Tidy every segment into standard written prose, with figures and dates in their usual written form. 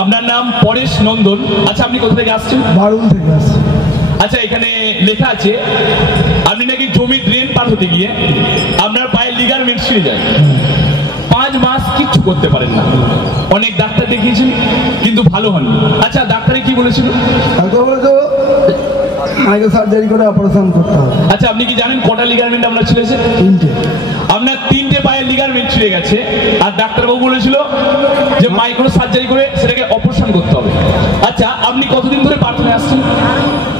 আপনার নাম পরেশ নন্দন। আচ্ছা, আপনি কোথা থেকে আসছেন? বারুণ থেকে আসছি। আচ্ছা, এখানে লেখা আছে আপনি নাকি জমি ড্রেন পার হতে গিয়ে আপনার পায়ে লিগারমেন্ট ছিঁড়ে যায়, 5 মাস কিচ্ছু করতে পারেন না, অনেক ডাক্তার দেখিয়েছেন কিন্তু ভালো হননি। আচ্ছা, ডাক্তারে কি বলেছিল? ডাক্তার বলেছে মাইক্রো সার্জারি করে অপারেশন করতে হবে। আচ্ছা, আপনি কি জানেন কটা লিগারমেন্ট আপনার ছিঁড়েছে? 3টে। আপনার 3টে পায়ের লিগারমেন্ট ছিঁড়ে গেছে, আর ডাক্তারবাবু বলেছিল যে মাইক্রো সার্জারি করে সেটাকে অপারেশন করতে হবে। আচ্ছা, আপনি কতদিন ধরে প্রার্থনায় আসছেন?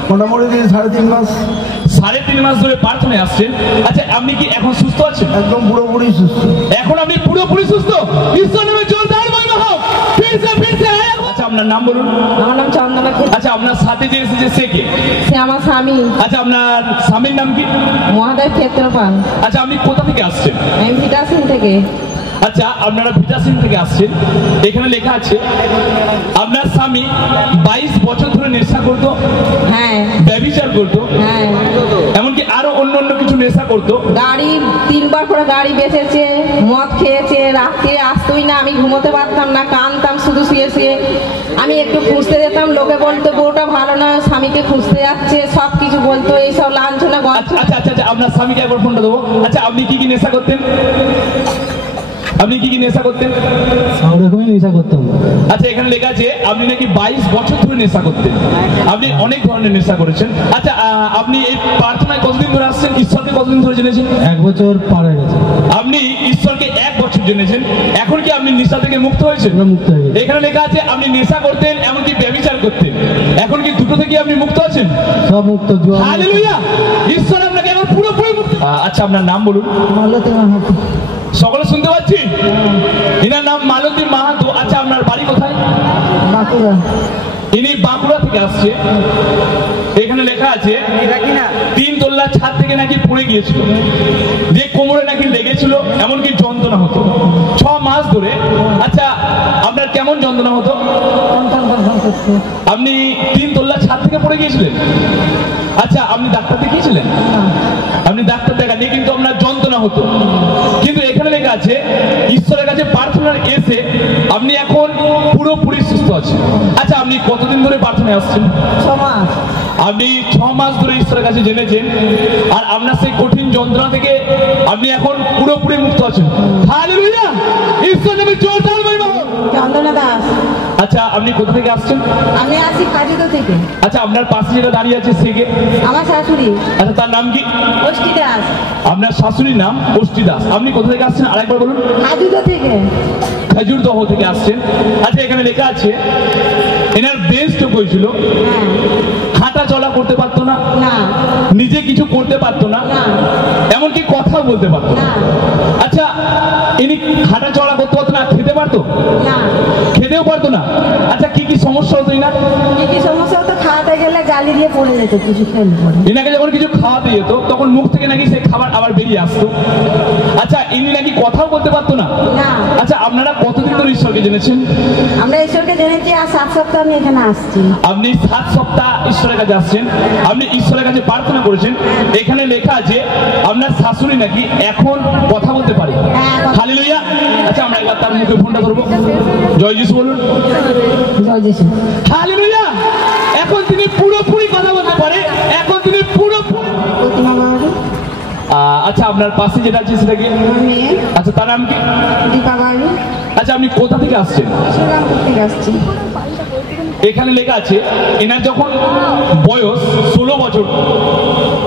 মোটামুটি 3.5 মাস। 3.5 মাস ধরে প্রার্থনায় আসছেন। আচ্ছা, আপনি কি এখন সুস্থ আছেন? একদম পুরোপুরি সুস্থ। এখন আপনি পুরোপুরি সুস্থ? ঈশ্বর নামে জোরদার বলতে হোক। আচ্ছা, আপনার নাম বলুন। আমার নাম চন্দনা। আচ্ছা, আপনার সাথে যে এসেছে সে কে? সে আমার স্বামী। আচ্ছা, আপনার স্বামীর নাম কি? মহাদেব ক্ষেত্রপাল। আচ্ছা, আপনি কোথা থেকে আসছেন? আমি ভিটাসিন থেকে। আচ্ছা, আপনারা ভিটাসিন থেকে আসছেন। এখানে লেখা আছে আপনার স্বামী 22 বছর ধরে নেশা করতো, হ্যাঁ, ব্যভিচার করতো, হ্যাঁ, এমনকি আরো অন্য অন্য কিছু নেশা করতো। গাড়ি 3বার করে গাড়ি বেচেছে, মদ খেয়েছে, রাত্রে আসতোই না, আমি ঘুমোতে পারতাম না, কানতাম শুধু শুয়ে শুয়ে। আমি একটু খুঁজতে যেতাম, লোকে বলতো বউটা ভালো না, স্বামীকে খুঁজতে যাচ্ছে, সব কিছু বলতো, এইসব লাঞ্ছনা। আচ্ছা আচ্ছা আচ্ছা, আপনার স্বামীকে একবার ফোনটা দেবো। আচ্ছা, আপনি কি কি নেশা করতেন? আপনি কি কি নেশা করতেন? সব রকমই নেশা করতাম। আচ্ছা, এখানে লেখা আছে আপনি নাকি 22 বছর ধরে নেশা করতেন, আপনি অনেক ধরনের নেশা করেছেন। আচ্ছা, আপনি এই প্রার্থনায় কতদিন ধরে আসছেন? ঈশ্বরকে কতদিন ধরে জেনেছেন? 1 বছর পার হয়ে গেছে। আপনি ঈশ্বরকে 1 বছর জেনেছেন, এখন কি আপনি নেশা থেকে মুক্ত হয়েছেন? মুক্ত হয়ে গেছে। এখানে লেখা আছে আপনি নেশা করতেন, এমনকি ব্যভিচার করতেন, এখন কি দুটো থেকে আপনি মুক্ত আছেন? সব মুক্ত। হালেলুয়া! ঈশ্বর আপনাকে এখন পুরোপুরি মুক্ত। আচ্ছা, আপনার নাম বলুন। মালতী মাহাতো। সকলে শুনতে পাচ্ছি? এনার নাম মালতী মাহাতো। আচ্ছা, আপনার বাড়ি কোথায়? বাঁকুড়া। ইনি বাঁকুড়া থেকে আসছে। এখানে লেখা আছে 3 তলা ছাদ থেকে নাকি পড়ে গিয়েছিল, যে কোমরে নাকি লেগেছিল, এমনকি যন্ত্রণা হতো 6 মাস ধরে। আচ্ছা, আপনার কেমন যন্ত্রণা হতো? আপনি 3 তলা ছাদ থেকে পড়ে গিয়েছিলেন? আচ্ছা, আপনি ডাক্তার দেখিয়েছিলেন? আপনি ডাক্তার দেখাননি, কিন্তু আপনার যন্ত্রণা হতো। কিন্তু এখানে লেখা আছে ঈশ্বরের কাছে প্রার্থনার এসে আপনি এখন পুরোপুরি সুস্থ আছেন। আচ্ছা, আপনি কতদিন ধরে প্রার্থনায় আসছেন? 6 মাস। আপনি 6 মাস ধরে ঈশ্বরের কাছে জেনেছেন, আর আপনার সেই কঠিন যন্ত্রণা থেকে আপনি এখন পুরোপুরি মুক্ত আছেন। হালেলুয়া! ঈশ্বর নামে জোরদার বলবো। চন্দনা দাস। আচ্ছা, আপনি কোথা থেকে আসছেন? আমি আসি কাজিদা থেকে। আচ্ছা, আপনার পাশে যেটা দাঁড়িয়ে আছে সে কে? আমার শাশুড়ি। আচ্ছা, তার নাম কি? অষ্টি দাস। আপনার শাশুড়ির নাম অষ্টি দাস। আপনি কোথা থেকে আসছেন আরেকবার বলুন। কাজিদা থেকে। খেজুরদহ থেকে আসছেন। আচ্ছা, এখানে লেখা আছে এনার ব্রেন স্ট্রোক হয়েছিল, হাঁটা চলা করতে পারতো না, নিজে কিছু করতে পারতো না, এমনকি কথা বলতে পারতো না। আচ্ছা, ইনি হাঁটা চলা করতে পারতো না, খেতে পারতো না, খেতেও পারতো না। আচ্ছা, কি কি সমস্যা হতো না? কি সমস্যা হতো? খাওয়াতে গেলে গালি দিয়ে পড়ে যেত, কিছু খেলে পড়ে। এনাকে যখন কিছু খাওয়াতে যেত তখন মুখ থেকে নাকি সেই খাবার আবার বেরিয়ে আসতো। আচ্ছা, ইনি নাকি কথাও বলতে পারতো না। আচ্ছা, আপনারা কতদিন ধরে ঈশ্বরকে জেনেছেন? আমরা ঈশ্বরকে জেনেছি আর 7 সপ্তাহ আমি এখানে আসছি। আপনি 7 সপ্তাহ ঈশ্বরের কাছে আসছেন, আপনি ঈশ্বরের কাছে প্রার্থনা করেছেন। এখানে লেখা আছে আপনার শাশুড়ি নাকি এখন কথা বলতে পারে। হালেলুয়া! আচ্ছা, আমরা একবার তার মুখে ফোনটা ধরবো। জয় যিশু বলুন। জয় যিশু। হালেলুয়া! এখন তিনি পুরোপুরি কথা বলতে পারে, এখন তিনি পুরোপুরি। আচ্ছা, আপনার পাশে যেটা আছে সেটা কি? আচ্ছা, তার নাম কি? দীপা বাড়ি। আচ্ছা, আপনি কোথা থেকে আসছেন? শ্রীরামপুর থেকে আসছি। এখানে লেখা আছে এনার যখন বয়স 16 বছর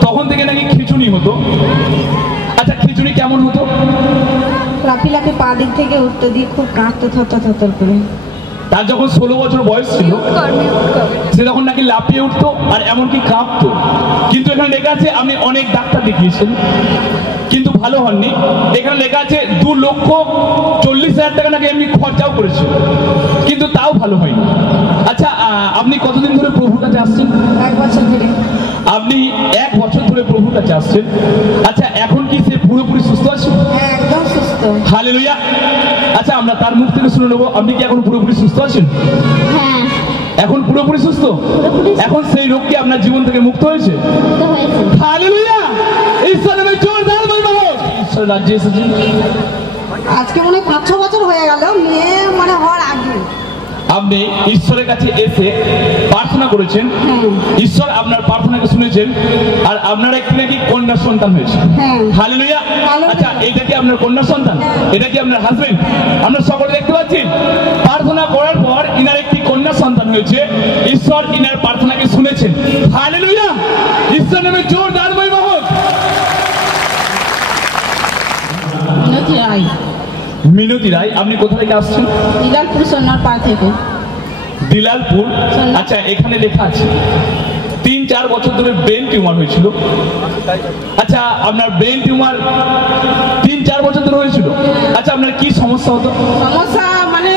তখন থেকে নাকি খিচুনি হতো। আচ্ছা, খিচুনি কেমন হতো? লাফি লাফি পা দিক থেকে উঠতে দিয়ে খুব কাঁপতো থরথর করে। তার যখন 16 বছর বয়স ছিল সে তখন নাকি লাফিয়ে উঠতো আর এমনকি কাঁপতো। কিন্তু এখানে লেখা আছে আপনি অনেক ডাক্তার দেখিয়েছেন কিন্তু ভালো হননি। এখানে লেখা আছে 2,40,000 টাকা নাকি এমনি খরচাও করেছে কিন্তু তাও ভালো হয়নি। আচ্ছা, আপনি কতদিন ধরে প্রভুর কাছে আসছেন? 1 বছর ধরে। আপনি 1 বছর ধরে প্রভুর কাছে আসছেন। আচ্ছা, এখন কি সে পুরোপুরি সুস্থ আছে? হ্যাঁ, একদম সুস্থ। হালেলুয়া! আচ্ছা, আমরা তার মুখ থেকে শুনে নেবো আপনি কি এখন পুরোপুরি সুস্থ আছেন? হ্যাঁ, এখন পুরোপুরি সুস্থ। এখন সেই রোগ কি আপনার জীবন থেকে মুক্ত হয়েছে? হালেলুয়া! ঈশ্বর নামে জোরদার বলবো। ঈশ্বর রাজ্যে এসেছেন। আজকে মনে হয় 5-6 বছর হয়ে গেল, মেয়ে মানে হওয়ার আগে। আপনি ঈশ্বরের কাছে এসে প্রার্থনা করেছেন, ঈশ্বর আপনার প্রার্থনাকে শুনেছেন, আর আপনার একটি নাকি কন্যা সন্তান হয়েছে। হালেলুয়া। আচ্ছা, এটা কি আপনার কন্যা সন্তান? এটা কি আপনার হাজবেন্ড? আমরা সকলে দেখতে পাচ্ছি প্রার্থনা করার পর ইনার একটি কন্যা সন্তান হয়েছে। ঈশ্বর ইনার প্রার্থনাকে শুনেছেন। হালেলুয়া। ঈশ্বর নামে জোরদার মহিমা হোক। মিনতি রায়। মিনতি রায়, আপনি কোথা থেকে আসছেন? দিলালপুর সোনারপাড়া থেকে। দিলালপুর। আচ্ছা, এখানে লেখা আছে 3-4 বছর ধরে ব্রেন টিউমার হয়েছিল। আচ্ছা, আপনার ব্রেন টিউমার 3-4 বছর ধরে হয়েছিল। আচ্ছা, আপনার কি সমস্যা হতো? সমস্যা মানে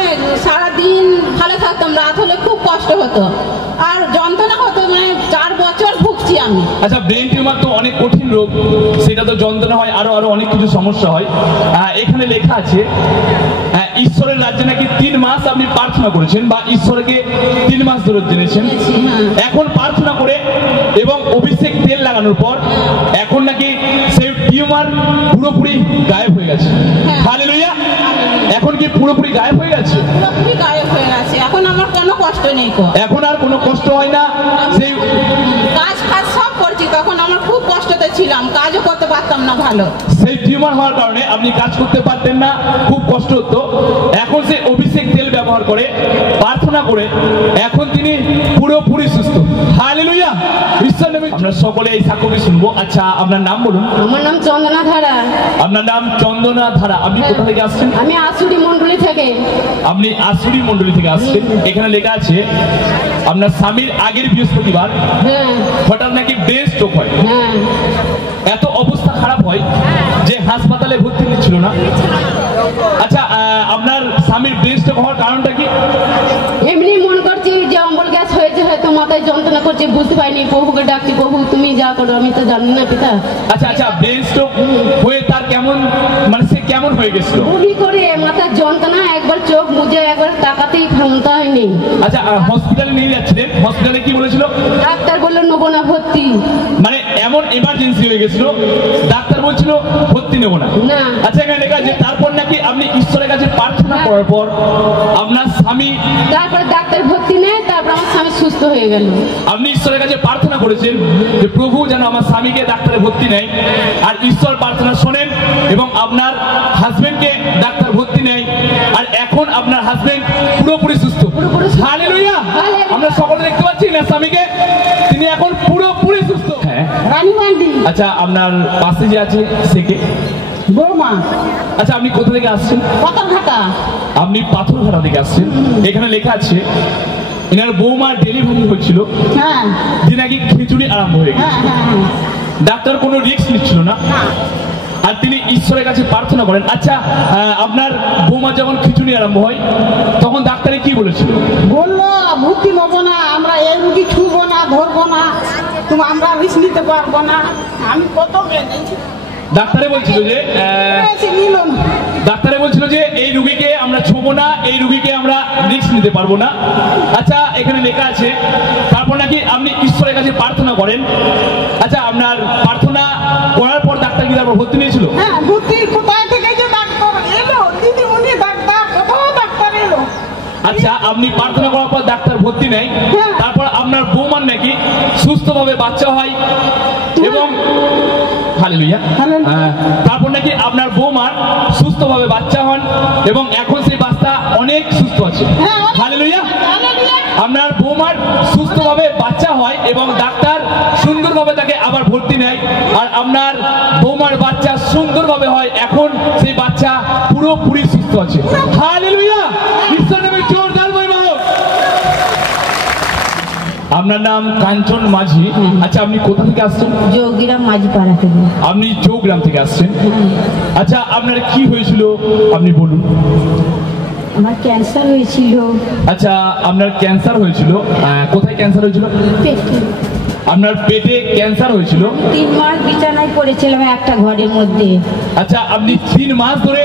সারাদিন ভালো থাকতাম, রাত হলে খুব কষ্ট হতো আর যন্ত্রণা হতো, মানে 4 বছর ভুগছি আমি। আচ্ছা, ব্রেন টিউমার তো অনেক কঠিন রোগ, সেটা তো যন্ত্রণা হয়, আরো অনেক কিছু সমস্যা হয়। এখানে লেখা আছে ঈশ্বরের রাজ্যে নাকি 3 মাস আপনি প্রার্থনা করেছেন বা ঈশ্বরকে 3 মাস ধরে জেনেছেন। এখন প্রার্থনা করে এবং অভিষেক তেল লাগানোর পর এখন নাকি সেই টিউমার পুরোপুরি গায়েব হয়ে গেছে। হালেলুয়া। এখন কি পুরোপুরি গায়েব হয়ে গেছে? পুরোপুরি গায়েব হয়ে গেছে। এখন আমার কোনো কষ্ট নেই। এখন আর কোনো কষ্ট হয় না। সেই কাজ সব করছি, তখন আমার খুব কষ্টতে ছিলাম, কাজও করতে পারতাম না ভালো। সেই টিউমার হওয়ার কারণে আপনি কাজ করতে পারতেন না, খুব কষ্ট হতো। এখন সে অভিষেক তেল ব্যবহার করে প্রার্থনা করে এখন তিনি পুরোপুরি সুস্থ। হালেলুয়া। ঈশ্বর নামে আমরা সকলে এই সাক্ষ্যটি শুনবো। আচ্ছা, আপনার নাম বলুন। আমার নাম চন্দনা ধারা। আপনার নাম চন্দনা ধারা। আপনি কোথা থেকে আসছেন? আমি আসুরি মন্ডলী থেকে। আপনি আসুরি মন্ডলী থেকে আসছেন। এখানে লেখা আছে আপনার স্বামীর আগের বৃহস্পতিবার হঠাৎ নাকি ব্রেন স্ট্রোক হয়। এত অবস্থা খারাপ হয় যে হাসপাতালে ভর্তি নিচ্ছিল না। আচ্ছা, আপনার স্বামীর ব্রেন স্ট্রোক হওয়ার কারণটা কি? এমনি মন করছি যে অম্বল গ্যাস হয়েছে, হয়তো মাথায় যন্ত্রণা করছে, বুঝতে পারিনি। প্রভুকে ডাকছি, প্রভু তুমি যা করো, আমি তো জানি না পিতা। আচ্ছা, ব্রেন স্ট্রোক হয়ে তার কেমন, মানে সে কেমন হয়ে গেছিল? বমি করে মাথার যন্ত্রণা, একবার চোখ মুজে একবার তাকাতেই থামতে হয়নি। আচ্ছা, হসপিটালে নিয়ে যাচ্ছিলেন, হসপিটালে কি বলেছিল? ডাক্তার বললো নেবো না ভর্তি। মানে এমন এমার্জেন্সি হয়ে গেছিল, ডাক্তার বলছিল ভর্তি নেবো না। আচ্ছা, এখানে লেখা আছে তারপর নাকি আপনি ঈশ্বরের কাছে প্রার্থনা করার পর আপনার স্বামী, তারপর ডাক্তার ভর্তি নেয়, তারপর আমার স্বামী সুস্থ হয়ে গেল। আপনি ঈশ্বরের কাছে প্রার্থনা করেছেন যে প্রভু যেন আমার স্বামীকে ডাক্তারে ভর্তি নেয়, আর ঈশ্বর প্রার্থনা শোনেন এবং আপনার হাজবেন্ডকে ডাক্তার ভর্তি নেয়, আর এখন আপনার হাজবেন্ড পুরোপুরি সুস্থ। হালেলুয়া। আমরা সকলে দেখতে পাচ্ছি না স্বামীকে, তিনি এখন পুরোপুরি সুস্থ। হ্যাঁ, রানীবান্দি। আচ্ছা, আপনার পাশে যে আছে সে কে? বৌমা। আচ্ছা, আপনি কোথা থেকে আসছেন? পাথরঘাটা। আপনি পাথরঘাটা থেকে আসছেন। এখানে লেখা আছে এনার বৌমার ডেলিভারি হচ্ছিল, যে নাকি খিচুড়ি আরম্ভ হয়ে গেছে। ডাক্তার কোনো রিস্ক নিচ্ছিল না, আর তিনি ঈশ্বরের কাছে প্রার্থনা করেন। আচ্ছা, আপনার বৌমা যখন খিচুড়ি আরম্ভ হয় তখন ডাক্তারে কি বলেছিল? বললো ভর্তি নেবো না, আমরা এই রুগী ছুবো না, ধরবো না, তুমি আমরা রিস্ক নিতে পারবো না। আমি কত বেঁধেছি। ডাক্তারে বলছিল যে এই রুগীকে আমরা ছুবো না, এই রুগীকে আমরা রিস্ক নিতে পারবো না। আচ্ছা, এখানে লেখা আছে তারপর নাকি আপনি ঈশ্বরের কাছে প্রার্থনা করেন। আচ্ছা, আপনার প্রার্থনা করার পর ডাক্তার কি তারপর ভর্তি নিয়েছিল? হ্যাঁ, ভর্তি কোথায় থেকে যে ডাক্তার এলো, দিদিমণি ডাক্তার, কোথাও ডাক্তার এলো। আচ্ছা, আপনি প্রার্থনা করার পর ডাক্তার ভর্তি নেয়, তারপর আপনার বৌমার নাকি সুস্থভাবে বাচ্চা হয় এবং হালেলুয়া। তারপর নাকি আপনার বৌমার সুস্থভাবে বাচ্চা হন এবং এখন সেই বাচ্চা অনেক সুস্থ আছে। হালেলুয়া। আপনার বৌমার সুস্থভাবে বাচ্চা হয় এবং ডাক্তার সুন্দরভাবে তাকে আবার ভর্তি নেয়, আর আপনার বৌমার বাচ্চা সুন্দরভাবে হয়, এখন সেই বাচ্চা পুরোপুরি সুস্থ আছে। হালেলুয়া। ঈশ্বরের নামে জোরদার মহিমা হোক। আপনার নাম কাঞ্চন মাঝি। আচ্ছা, আপনি কোথা থেকে আসছেন? যোগগ্রাম মাঝিপাড়া থেকে। আপনি যোগগ্রাম থেকে আসছেন। আচ্ছা, আপনার কি হয়েছিল আপনি বলুন। আমার ক্যান্সার হয়েছিল। আচ্ছা, আপনার ক্যান্সার হয়েছিল, কোথায় ক্যান্সার হয়েছিল? পেটে। আপনার পেটে ক্যান্সার হয়েছিল। 3 মাস বিছানায় পড়েছিলাম একটা ঘরের মধ্যে। আচ্ছা, আপনি 3 মাস ধরে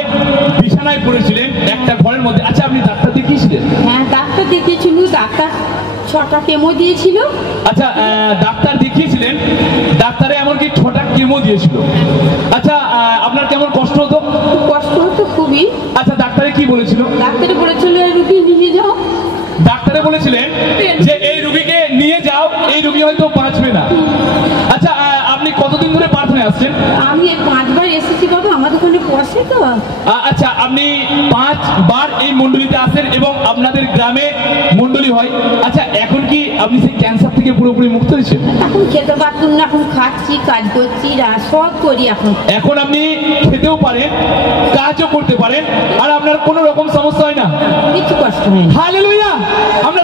বিছানায় পড়েছিলেন একটা ঘরের মধ্যে। আচ্ছা, আপনি ডাক্তার দেখিয়েছিলেন? হ্যাঁ, ডাক্তার দেখিয়েছিল, ডাক্তার 6টা কেমো দিয়েছিল। আচ্ছা, ডাক্তার দেখিয়েছিলেন, ডাক্তারে এমনকি 6টা কেমো দিয়েছিল। আচ্ছা, আপনার কেমন কষ্ট হতো? কষ্ট হতো খুবই। আচ্ছা, ডাক্তারে কি বলেছিল? ডাক্তারে বলেছিল রুগী নিয়ে যাও। ডাক্তারে বলেছিলেন যে এই রুগীকে নিয়ে যাও, এই রুগী হয়তো বাঁচবে না। আচ্ছা আপনি কতদিন ধরে প্রার্থনায় আসছেন? আমি 5 বার এসেছি বাবা, আমার দোকানে পড়ছে তো। আচ্ছা আপনি 5 বার এই মণ্ডলীতে আসেন এবং আপনাদের গ্রামে মণ্ডলী হয়। আচ্ছা এখন কি আপনি সেই ক্যান্সার থেকে পুরোপুরি মুক্ত হয়েছেন? এখন খেতে পারতুম না, এখন খাচ্ছি, কাজ করছি, সব করি এখন। এখন আপনি খেতেও পারেন, কাজও করতে পারেন, আর আপনার কোনো রকম সমস্যা হয় না, কিছু কষ্ট হয় না। হালেলুয়া। আমরা